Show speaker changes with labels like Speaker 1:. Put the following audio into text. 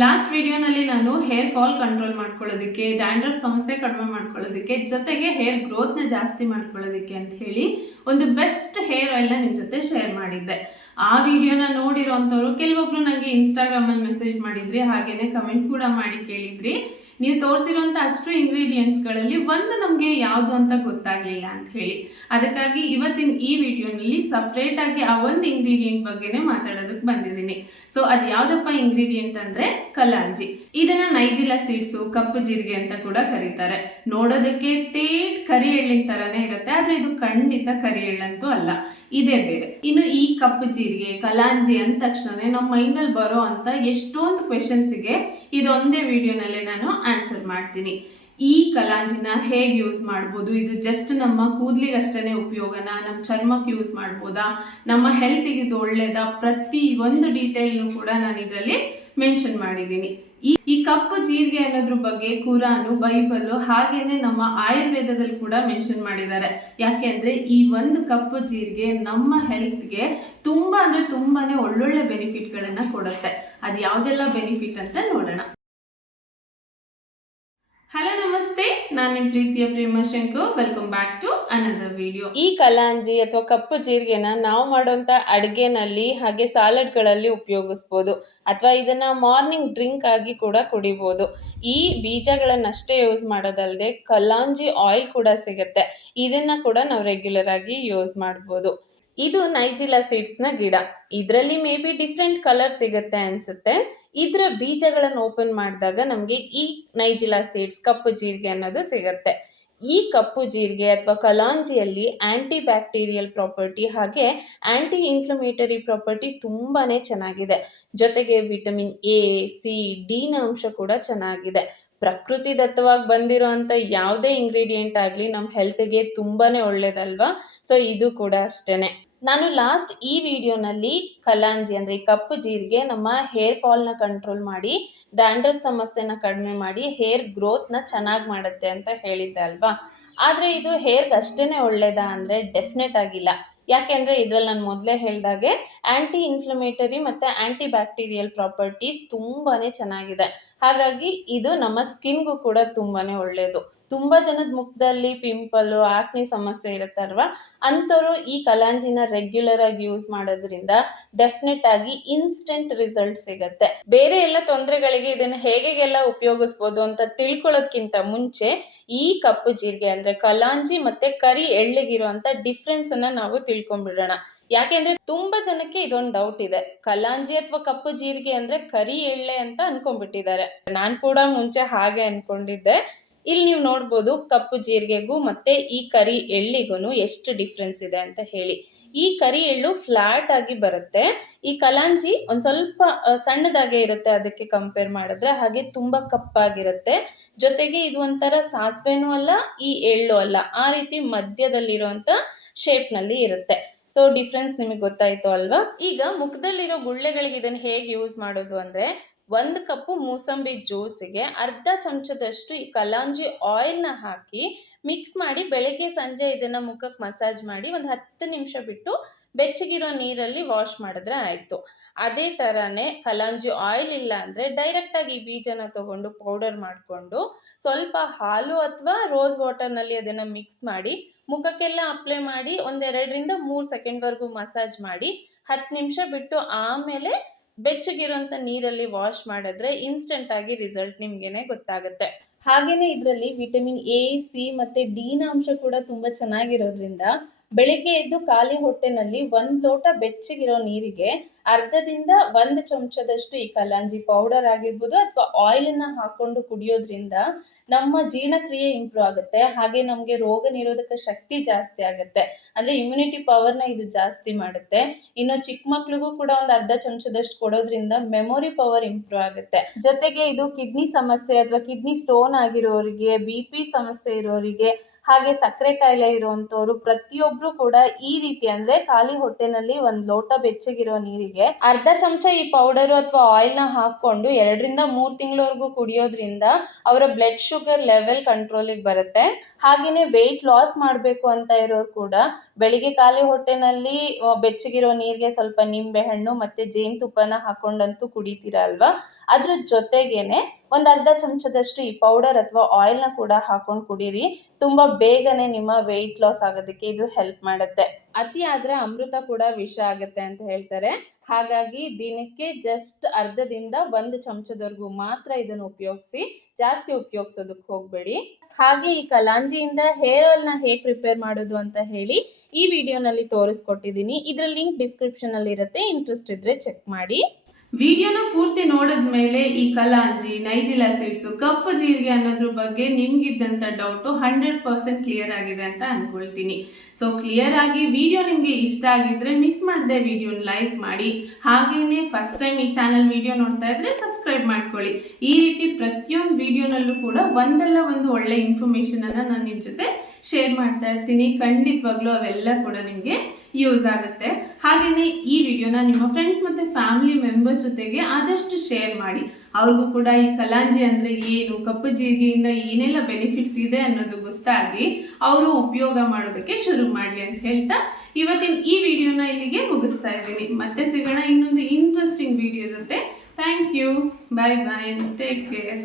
Speaker 1: Last ವಿಡಿಯೋನಲ್ಲಿ ನಾನು hair fall control ಮಾಡ್ಕೊಳ್ಳೋದಕ್ಕೆ ಡ್ಯಾಂಡ್ರಫ್ ಸಮಸ್ಯೆ ಕಡಿಮೆ ಮಾಡ್ಕೊಳ್ಳೋದಕ್ಕೆ, ಜೊತೆಗೆ ಹೇರ್ ಗ್ರೋತ್ನ ಜಾಸ್ತಿ ಮಾಡ್ಕೊಳ್ಳೋದಕ್ಕೆ ಅಂತ ಹೇಳಿ ಒಂದು ಬೆಸ್ಟ್ ಹೇರ್ ಆಯಿಲ್ನ ನಿಮ್ಮ ಜೊತೆ ಶೇರ್ ಮಾಡಿದ್ದೆ. ಆ ವಿಡಿಯೋನ ನೋಡಿರೋಂಥವ್ರು, ಕೆಲವೊಬ್ರು ನನಗೆ ಇನ್ಸ್ಟಾಗ್ರಾಮಲ್ಲಿ ಮೆಸೇಜ್ ಮಾಡಿದ್ರಿ, ಹಾಗೇನೆ ಕಮೆಂಟ್ ಕೂಡ ಮಾಡಿ ಕೇಳಿದ್ರಿ. ನೀವು ತೋರಿಸಿರೋಂಥ ಅಷ್ಟು ಇಂಗ್ರೀಡಿಯೆಂಟ್ಸ್ಗಳಲ್ಲಿ ಒಂದು ನಮಗೆ ಯಾವುದು ಅಂತ ಗೊತ್ತಾಗಲಿಲ್ಲ ಅಂತ ಹೇಳಿ. ಅದಕ್ಕಾಗಿ ಇವತ್ತಿನ ಈ ವಿಡಿಯೋನಲ್ಲಿ ಸಪ್ರೇಟಾಗಿ ಆ ಒಂದು ಇಂಗ್ರೀಡಿಯೆಂಟ್ ಬಗ್ಗೆನೇ ಮಾತಾಡೋದಕ್ಕೆ ಬಂದಿದ್ದೀನಿ. ಸೊ ಅದು ಯಾವುದಪ್ಪ ಇಂಗ್ರೀಡಿಯೆಂಟ್ ಅಂದರೆ ಕಲಾಂಜಿ ಇದನ್ನ ನೈಜಿಲ ಸೀಡ್ಸು ಕಪ್ಪು ಜೀರಿಗೆ ಅಂತ ಕೂಡ ಕರೀತಾರೆ. ನೋಡೋದಕ್ಕೆ ತೇಟ್ ಕರಿ ಎಳ್ಳಿನ ಥರನೇ ಇರುತ್ತೆ, ಆದರೆ ಇದು ಖಂಡಿತ ಕರಿ ಎಳ್ಳಂತೂ ಅಲ್ಲ. ಇದೇ ಬೇರೆ. ಇನ್ನು ಈ ಕಪ್ಪು ಜೀರಿಗೆ ಕಲಾಂಜಿ ಅಂದ ತಕ್ಷಣ ನಮ್ಮ ಮೈಂಡಲ್ಲಿ ಬರೋ ಅಂತ ಎಷ್ಟೊಂದು ಕ್ವೆಶನ್ಸಿಗೆ ಇದೊಂದೇ ವಿಡಿಯೋನಲ್ಲಿ ನಾನು ಮಾಡ್ತೀನಿ. ಈ ಕಲಾಂಜಿನ ಹೇಗೆ ಯೂಸ್ ಮಾಡ್ಬೋದು? ಇದು ಜಸ್ಟ್ ನಮ್ಮ ಕೂದಲಿಗಷ್ಟೇ ಉಪಯೋಗನ? ನಮ್ಮ ಚರ್ಮಕ್ಕೆ ಯೂಸ್ ಮಾಡ್ಬೋದಾ? ನಮ್ಮ ಹೆಲ್ತಿಗೆ ಇದು ಒಳ್ಳೇದಾ? ಪ್ರತಿ ಒಂದು ಡೀಟೇಲ್ನು ಕೂಡ ನಾನು ಇದರಲ್ಲಿ ಮೆನ್ಷನ್ ಮಾಡಿದ್ದೀನಿ. ಈ ಈ ಕಪ್ಪು ಜೀರಿಗೆ ಅನ್ನೋದ್ರ ಬಗ್ಗೆ ಕುರಾನು ಬೈಬಲ್ ಹಾಗೇನೆ ನಮ್ಮ ಆಯುರ್ವೇದದಲ್ಲಿ ಕೂಡ ಮೆನ್ಷನ್ ಮಾಡಿದ್ದಾರೆ. ಯಾಕೆ ಅಂದ್ರೆ ಈ ಒಂದು ಕಪ್ಪು ಜೀರಿಗೆ ನಮ್ಮ ಹೆಲ್ತ್ಗೆ ತುಂಬಾ ಅಂದ್ರೆ ತುಂಬಾನೇ ಒಳ್ಳೊಳ್ಳೆ ಬೆನಿಫಿಟ್ಗಳನ್ನ ಕೊಡುತ್ತೆ. ಅದು ಯಾವುದೆಲ್ಲ ಬೆನಿಫಿಟ್ ಅಂತ ನೋಡೋಣ. ಹಲೋ ನಮಸ್ತೆ. ನಾನು ನಿಮ್ಮ ಪ್ರೀತಿಯ Prema Shanku. Welcome back to another video
Speaker 2: ಈ ಕಲಾಂಜಿ ಅಥವಾ ಕಪ್ಪು ಜೀರಿಗೆನ ನಾವು ಮಾಡುವಂತ ಅಡುಗೆನಲ್ಲಿ ಹಾಗೆ ಸಾಲಡ್ಗಳಲ್ಲಿ ಉಪಯೋಗಿಸ್ಬೋದು. ಅಥವಾ ಇದನ್ನ ಮಾರ್ನಿಂಗ್ ಡ್ರಿಂಕ್ ಆಗಿ ಕೂಡ ಕುಡಿಬೋದು. ಈ ಬೀಜಗಳನ್ನಷ್ಟೇ ಯೂಸ್ ಮಾಡೋದಲ್ಲದೆ ಕಲಾಂಜಿ ಆಯಿಲ್ ಕೂಡ ಸಿಗುತ್ತೆ. ಇದನ್ನ ಕೂಡ ನಾವು ರೆಗ್ಯುಲರ್ ಆಗಿ ಯೂಸ್ ಮಾಡ್ಬೋದು. ಇದು ನೈಜಿಲಾ ಸೀಡ್ಸ್ನ ಗಿಡ. ಇದರಲ್ಲಿ ಮೇ ಬಿ ಡಿಫ್ರೆಂಟ್ ಕಲರ್ ಸಿಗುತ್ತೆ ಅನ್ಸುತ್ತೆ. ಇದರ ಬೀಜಗಳನ್ನು ಓಪನ್ ಮಾಡಿದಾಗ ನಮಗೆ ಈ ನೈಜಿಲಾ ಸೀಡ್ಸ್ ಕಪ್ಪು ಜೀರಿಗೆ ಅನ್ನೋದು ಸಿಗುತ್ತೆ. ಈ ಕಪ್ಪು ಜೀರಿಗೆ ಅಥವಾ ಕಲಾಂಜಿಯಲ್ಲಿ ಆಂಟಿ ಬ್ಯಾಕ್ಟೀರಿಯಲ್ ಪ್ರಾಪರ್ಟಿ ಹಾಗೆ ಆಂಟಿ ಇನ್ಫ್ಲಮೇಟರಿ ಪ್ರಾಪರ್ಟಿ ತುಂಬಾ ಚೆನ್ನಾಗಿದೆ. ಜೊತೆಗೆ ವಿಟಮಿನ್ ಎ ಸಿ ಡಿನ ಅಂಶ ಕೂಡ ಚೆನ್ನಾಗಿದೆ. ಪ್ರಕೃತಿ ದತ್ತವಾಗಿ ಬಂದಿರೋಂಥ ಯಾವುದೇ ಇಂಗ್ರೀಡಿಯೆಂಟ್ ಆಗಲಿ ನಮ್ಮ ಹೆಲ್ತ್ಗೆ ತುಂಬಾ ಒಳ್ಳೇದಲ್ವಾ? ಸೊ ಇದು ಕೂಡ ಅಷ್ಟೇ ನಾನು ಲಾಸ್ಟ್ ಈ ವಿಡಿಯೋನಲ್ಲಿ ಕಲಾಂಜಿ ಅಂದರೆ ಕಪ್ಪು ಜೀರಿಗೆ ನಮ್ಮ ಹೇರ್ ಫಾಲ್ನ ಕಂಟ್ರೋಲ್ ಮಾಡಿ ಡ್ಯಾಂಡ್ರಫ್ ಸಮಸ್ಯೆನ ಕಡಿಮೆ ಮಾಡಿ ಹೇರ್ ಗ್ರೋತ್ನ ಚೆನ್ನಾಗಿ ಮಾಡುತ್ತೆ ಅಂತ ಹೇಳಿದ್ದೆ ಅಲ್ವಾ? ಆದರೆ ಇದು ಹೇರ್ಗೆ ಅಷ್ಟೇ ಒಳ್ಳೇದಾ ಅಂದರೆ ಡೆಫಿನೆಟ್ ಆಗಿಲ್ಲ. ಯಾಕೆಂದರೆ ಇದರಲ್ಲಿ ನಾನು ಮೊದಲೇ ಹೇಳಿದಾಗೆ ಆ್ಯಂಟಿ ಇನ್ಫ್ಲಮೇಟರಿ ಮತ್ತು ಆ್ಯಂಟಿ ಬ್ಯಾಕ್ಟೀರಿಯಲ್ ಪ್ರಾಪರ್ಟೀಸ್ ತುಂಬಾ ಚೆನ್ನಾಗಿದೆ. ಹಾಗಾಗಿ ಇದು ನಮ್ಮ ಸ್ಕಿನ್ಗೂ ಕೂಡ ತುಂಬಾ ಒಳ್ಳೆಯದು ತುಂಬ ಜನದ ಮುಖದಲ್ಲಿ ಪಿಂಪಲ್ಲು, ಆಕ್ನಿ ಸಮಸ್ಯೆ ಇರುತ್ತಲ್ವ? ಅಂಥವ್ರು ಈ ಕಲಾಂಜಿನ ರೆಗ್ಯುಲರ್ ಆಗಿ ಯೂಸ್ ಮಾಡೋದ್ರಿಂದ ಡೆಫಿನೆಟ್ ಆಗಿ ಇನ್ಸ್ಟೆಂಟ್ ರಿಸಲ್ಟ್ ಸಿಗುತ್ತೆ. ಬೇರೆ ಎಲ್ಲ ತೊಂದರೆಗಳಿಗೆ ಇದನ್ನು ಹೇಗೆಲ್ಲ ಉಪಯೋಗಿಸ್ಬೋದು ಅಂತ ತಿಳ್ಕೊಳ್ಳೋದ್ಕಿಂತ ಮುಂಚೆ ಈ ಕಪ್ಪು ಜೀರಿಗೆ ಅಂದ್ರೆ ಕಲಾಂಜಿ ಮತ್ತೆ ಕರಿ ಎಳ್ಳಗಿರುವಂಥ ಡಿಫ್ರೆನ್ಸ್ ಅನ್ನ ನಾವು ತಿಳ್ಕೊಂಡ್ಬಿಡೋಣ. ಯಾಕೆಂದ್ರೆ ತುಂಬಾ ಜನಕ್ಕೆ ಇದೊಂದು ಡೌಟ್ ಇದೆ. ಕಲಾಂಜಿ ಅಥವಾ ಕಪ್ಪು ಜೀರಿಗೆ ಅಂದ್ರೆ ಕರಿ ಎಳ್ಳೆ ಅಂತ ಅನ್ಕೊಂಡ್ಬಿಟ್ಟಿದ್ದಾರೆ. ನಾನು ಕೂಡ ಮುಂಚೆ ಹಾಗೆ ಅನ್ಕೊಂಡಿದ್ದೆ. ಇಲ್ಲಿ ನೀವು ನೋಡ್ಬೋದು ಕಪ್ಪು ಜೀರಿಗೆಗೂ ಮತ್ತೆ ಈ ಕರಿ ಎಳ್ಳಿಗೂ ಎಷ್ಟು ಡಿಫ್ರೆನ್ಸ್ ಇದೆ ಅಂತ ಹೇಳಿ. ಈ ಕರಿ ಎಳ್ಳು ಫ್ಲಾಟ್ ಆಗಿ ಬರುತ್ತೆ. ಈ ಕಲಾಂಜಿ ಒಂದು ಸ್ವಲ್ಪ ಸಣ್ಣದಾಗೆ ಇರುತ್ತೆ ಅದಕ್ಕೆ ಕಂಪೇರ್ ಮಾಡಿದ್ರೆ, ಹಾಗೆ ತುಂಬ ಕಪ್ಪಾಗಿರುತ್ತೆ. ಜೊತೆಗೆ ಇದು ಒಂಥರ ಸಾಸಿವೆನೂ ಅಲ್ಲ, ಈ ಎಳ್ಳು ಅಲ್ಲ. ಆ ರೀತಿ ಮಧ್ಯದಲ್ಲಿರುವಂಥ ಶೇಪ್ನಲ್ಲಿ ಇರುತ್ತೆ. ಸೊ ಡಿಫ್ರೆನ್ಸ್ ನಿಮಗೆ ಗೊತ್ತಾಯ್ತು ಅಲ್ವಾ? ಈಗ ಮುಖದಲ್ಲಿರೋ ಗುಳ್ಳೆಗಳಿಗೆ ಇದನ್ನು ಹೇಗೆ ಯೂಸ್ ಮಾಡೋದು ಅಂದರೆ ಒಂದು ಕಪ್ಪು ಮೂಸಂಬಿ ಜ್ಯೂಸಿಗೆ ಅರ್ಧ ಚಮಚದಷ್ಟು ಈ ಕಲಾಂಜಿ ಆಯಿಲ್ನ ಹಾಕಿ ಮಿಕ್ಸ್ ಮಾಡಿ ಬೆಳಗ್ಗೆ ಸಂಜೆ ಇದನ್ನು ಮುಖಕ್ಕೆ ಮಸಾಜ್ ಮಾಡಿ ಒಂದು ಹತ್ತು ನಿಮಿಷ ಬಿಟ್ಟು ಬೆಚ್ಚಗಿರೋ ನೀರಲ್ಲಿ ವಾಶ್ ಮಾಡಿದ್ರೆ ಆಯಿತು. ಅದೇ ಥರನೇ ಕಲಾಂಜಿ ಆಯಿಲ್ ಇಲ್ಲ ಅಂದರೆ ಡೈರೆಕ್ಟಾಗಿ ಈ ಬೀಜನ ತೊಗೊಂಡು ಪೌಡರ್ ಮಾಡಿಕೊಂಡು ಸ್ವಲ್ಪ ಹಾಲು ಅಥವಾ ರೋಸ್ ವಾಟರ್ನಲ್ಲಿ ಅದನ್ನು ಮಿಕ್ಸ್ ಮಾಡಿ ಮುಖಕ್ಕೆಲ್ಲ ಅಪ್ಲೈ ಮಾಡಿ ಒಂದೆರಡರಿಂದ ಮೂರು ಸೆಕೆಂಡ್ವರೆಗೂ ಮಸಾಜ್ ಮಾಡಿ ಹತ್ತು ನಿಮಿಷ ಬಿಟ್ಟು ಆಮೇಲೆ ಬೆಚ್ಚಗಿರುವಂಥ ನೀರಲ್ಲಿ ವಾಶ್ ಮಾಡಿದ್ರೆ ಇನ್ಸ್ಟೆಂಟ್ ಆಗಿ ರಿಸಲ್ಟ್ ನಿಮಗೇನೆ ಗೊತ್ತಾಗುತ್ತೆ. ಹಾಗೇನೆ ಇದರಲ್ಲಿ ವಿಟಮಿನ್ ಎ ಸಿ ಮತ್ತೆ ಡಿನ ಅಂಶ ಕೂಡ ತುಂಬ ಚೆನ್ನಾಗಿರೋದ್ರಿಂದ ಬೆಳಿಗ್ಗೆ ಎದ್ದು ಖಾಲಿ ಹೊಟ್ಟೆನಲ್ಲಿ ಒಂದು ಲೋಟ ಬೆಚ್ಚಗಿರೋ ನೀರಿಗೆ ಅರ್ಧದಿಂದ ಒಂದು ಚಮಚದಷ್ಟು ಈ ಕಲಾಂಜಿ ಪೌಡರ್ ಆಗಿರ್ಬೋದು ಅಥವಾ ಆಯಿಲನ್ನು ಹಾಕೊಂಡು ಕುಡಿಯೋದ್ರಿಂದ ನಮ್ಮ ಜೀರ್ಣಕ್ರಿಯೆ ಇಂಪ್ರೂವ್ ಆಗುತ್ತೆ. ಹಾಗೆ ನಮಗೆ ರೋಗ ನಿರೋಧಕ ಶಕ್ತಿ ಜಾಸ್ತಿ ಆಗುತ್ತೆ. ಅಂದರೆ ಇಮ್ಯುನಿಟಿ ಪವರ್ನ ಇದು ಜಾಸ್ತಿ ಮಾಡುತ್ತೆ. ಇನ್ನು ಚಿಕ್ಕ ಮಕ್ಳಿಗೂ ಕೂಡ ಒಂದು ಅರ್ಧ ಚಮಚದಷ್ಟು ಕೊಡೋದ್ರಿಂದ ಮೆಮೊರಿ ಪವರ್ ಇಂಪ್ರೂವ್ ಆಗುತ್ತೆ. ಜೊತೆಗೆ ಇದು ಕಿಡ್ನಿ ಸಮಸ್ಯೆ ಅಥವಾ ಕಿಡ್ನಿ ಸ್ಟೋನ್ ಆಗಿರೋರಿಗೆ ಬಿ ಪಿ ಸಮಸ್ಯೆ ಇರೋರಿಗೆ ಹಾಗೆ ಸಕ್ಕರೆ ಕಾಯಿಲೆ ಇರುವಂತವ್ರು ಪ್ರತಿಯೊಬ್ರು ಕೂಡ ಈ ರೀತಿ ಅಂದ್ರೆ ಖಾಲಿ ಹೊಟ್ಟೆನಲ್ಲಿ ಒಂದ್ ಲೋಟ ಬೆಚ್ಚಗಿರೋ ನೀರಿಗೆ ಅರ್ಧ ಚಮಚ ಈ ಪೌಡರ್ ಅಥವಾ ಆಯಿಲ್ನ ಹಾಕೊಂಡು ಎರಡರಿಂದ ಮೂರ್ ತಿಂಗಳವರೆಗೂ ಕುಡಿಯೋದ್ರಿಂದ ಅವರ ಬ್ಲಡ್ ಶುಗರ್ ಲೆವೆಲ್ ಕಂಟ್ರೋಲಿಗೆ ಬರುತ್ತೆ. ಹಾಗೇನೆ ವೆಯ್ಟ್ ಲಾಸ್ ಮಾಡಬೇಕು ಅಂತ ಇರೋರು ಕೂಡ ಬೆಳಿಗ್ಗೆ ಖಾಲಿ ಹೊಟ್ಟೆನಲ್ಲಿ ಬೆಚ್ಚಗಿರೋ ನೀರಿಗೆ ಸ್ವಲ್ಪ ನಿಂಬೆ ಹಣ್ಣು ಮತ್ತೆ ಜೇನುತುಪ್ಪನ ಹಾಕೊಂಡಂತೂ ಕುಡಿತೀರ ಅಲ್ವಾ? ಅದ್ರ ಜೊತೆಗೇನೆ ಒಂದ್ ಅರ್ಧ ಚಮಚದಷ್ಟು ಈ ಪೌಡರ್ ಅಥವಾ ಆಯಿಲ್ನ ಕೂಡ ಹಾಕೊಂಡು ಕುಡೀರಿ. ತುಂಬಾ ಬೇಗನೆ ನಿಮ್ಮ ವೆಯ್ಟ್ ಲಾಸ್ ಆಗೋದಕ್ಕೆ ಇದು ಹೆಲ್ಪ್ ಮಾಡುತ್ತೆ. ಅತಿ ಆದರೆ ಅಮೃತ ಕೂಡ ವಿಷ ಆಗುತ್ತೆ ಅಂತ ಹೇಳ್ತಾರೆ. ಹಾಗಾಗಿ ದಿನಕ್ಕೆ ಜಸ್ಟ್ ಅರ್ಧದಿಂದ ಒಂದು ಚಮಚದವರೆಗೂ ಮಾತ್ರ ಇದನ್ನು ಉಪಯೋಗಿಸಿ, ಜಾಸ್ತಿ ಉಪಯೋಗಿಸೋದಕ್ಕೆ ಹೋಗಬೇಡಿ. ಹಾಗೆ ಈ ಕಲಾಂಜಿಯಿಂದ ಹೇರ್ ಆಯಿಲ್ನ ಹೇಗೆ ಪ್ರಿಪೇರ್ ಮಾಡೋದು ಅಂತ ಹೇಳಿ ಈ ವಿಡಿಯೋನಲ್ಲಿ ತೋರಿಸ್ಕೊಟ್ಟಿದ್ದೀನಿ. ಇದರ ಲಿಂಕ್ ಡಿಸ್ಕ್ರಿಪ್ಷನಲ್ಲಿ ಇರುತ್ತೆ. ಇಂಟ್ರೆಸ್ಟ್ ಇದ್ರೆ ಚೆಕ್ ಮಾಡಿ.
Speaker 1: ವಿಡಿಯೋನ ಪೂರ್ತಿ ನೋಡಿದ ಮೇಲೆ ಈ ಕಲಾಂಜಿ, ನೈಜಿಲ್ ಆಸಿಡ್ಸು ಕಪ್ಪು ಜೀರಿಗೆ ಅನ್ನೋದ್ರ ಬಗ್ಗೆ ನಿಮ್ಗಿದ್ದಂಥ ಡೌಟು ಹಂಡ್ರೆಡ್ ಪರ್ಸೆಂಟ್ ಕ್ಲಿಯರ್ ಆಗಿದೆ ಅಂತ ಅಂದ್ಕೊಳ್ತೀನಿ ಸೊ ಕ್ಲಿಯರ್ ಆಗಿ ವಿಡಿಯೋ ನಿಮಗೆ ಇಷ್ಟ ಆಗಿದ್ರೆ ಮಿಸ್ ಮಾಡದೆ ವಿಡಿಯೋನ ಲೈಕ್ ಮಾಡಿ. ಹಾಗೇನೆ ಫಸ್ಟ್ ಟೈಮ್ ಈ ಚಾನಲ್ ವಿಡಿಯೋ ನೋಡ್ತಾ ಇದ್ರೆ ಸಬ್ಸ್ಕ್ರೈಬ್ ಮಾಡ್ಕೊಳ್ಳಿ. ಈ ರೀತಿ ಪ್ರತಿಯೊಂದು ವಿಡಿಯೋನಲ್ಲೂ ಕೂಡ ಒಂದಲ್ಲ ಒಂದು ಒಳ್ಳೆ ಇನ್ಫಾರ್ಮೇಷನ್ ಅನ್ನ ನಾನು ನಿಮ್ಮ ಜೊತೆ ಶೇರ್ ಮಾಡ್ತಾ ಇರ್ತೀನಿ. ಖಂಡಿತವಾಗ್ಲೂ ಅವೆಲ್ಲ ಕೂಡ ನಿಮಗೆ ಯೂಸ್ ಆಗುತ್ತೆ. ಹಾಗೆಯೇ ಈ ವಿಡಿಯೋನ ನಿಮ್ಮ ಫ್ರೆಂಡ್ಸ್ ಮತ್ತು ಫ್ಯಾಮಿಲಿ ಮೆಂಬರ್ಸ್ ಜೊತೆಗೆ ಆದಷ್ಟು ಶೇರ್ ಮಾಡಿ. ಅವ್ರಿಗೂ ಕೂಡ ಈ ಕಲಾಂಜಿ ಅಂದರೆ ಏನು, ಕಪ್ಪು ಜೀರಿಗೆಯಿಂದ ಏನೆಲ್ಲ ಬೆನಿಫಿಟ್ಸ್ ಇದೆ ಅನ್ನೋದು ಗೊತ್ತಾಗಿ ಅವರು ಉಪಯೋಗ ಮಾಡೋದಕ್ಕೆ ಶುರು ಮಾಡಲಿ ಅಂತ ಹೇಳ್ತಾ ಇವತ್ತಿನ ಈ ವಿಡಿಯೋನ ಇಲ್ಲಿಗೆ ಮುಗಿಸ್ತಾ ಇದ್ದೀನಿ. ಮತ್ತೆ ಸಿಗೋಣ ಇನ್ನೊಂದು ಇಂಟ್ರೆಸ್ಟಿಂಗ್ ವಿಡಿಯೋ ಜೊತೆ. Thank you bye bye take care